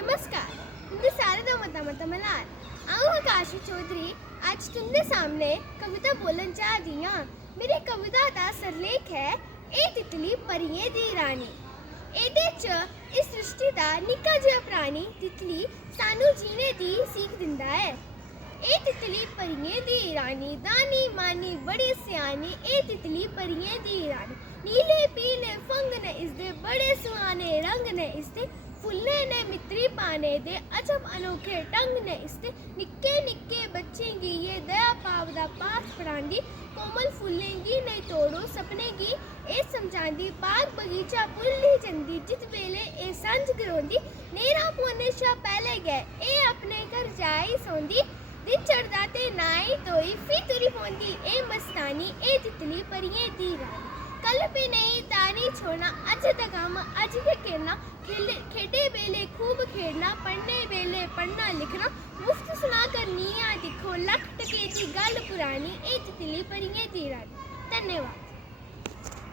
नमस्कार, तुंदे सारे दा मता मता मलाल। आऊं आकाशी चौधरी आज तुंदे सामने कविता बोलन जा रही हां। मेरी कविता दा सरलेख है ए तितली परियें दी रानी। ਇਹਦੇ 'ਚ इस सृष्टि दा निक्का जिहा प्राणी तितली सानू जीने दी सीख दिंदा है। ए तितली परियें दी रानी दानी मानी बड़ी सियानी। ए तितली परियें दी रानी नीले पीले फंग ने इसदे बड़े सुहाने रंग ने इसदे फुल्ले ने मित्री पाने दे अजब अनोखे टंग ने इसते निक्के निक्के बच्चे गी ये दया पाव दा पाठ पढ़ांदी। कोमल फुल्लेंगी नहीं तोड़ो सपने गी ए समझांदी। बाग बगीचा भुल्ली जंदी जित वेले ए संज गरोंदी। नेरा पौने शा पहले गए ए अपने घर जाई सौंदी। दिन चढ़दा ते नाई तोई फिर तुरी पौंदी ए मस्तानी। ए तितली परियें दी रानी कल पे नहीं तानी छोड़ना अज दा कम अज के करना। खेडे वेले खूब खेड़ना पढ़ने वेले पढ़ना लिखना। मुफ्त सुना कर निया दिखो लख टके दी गल पुरानी। ए तितली परियें दी रानी। धन्यवाद।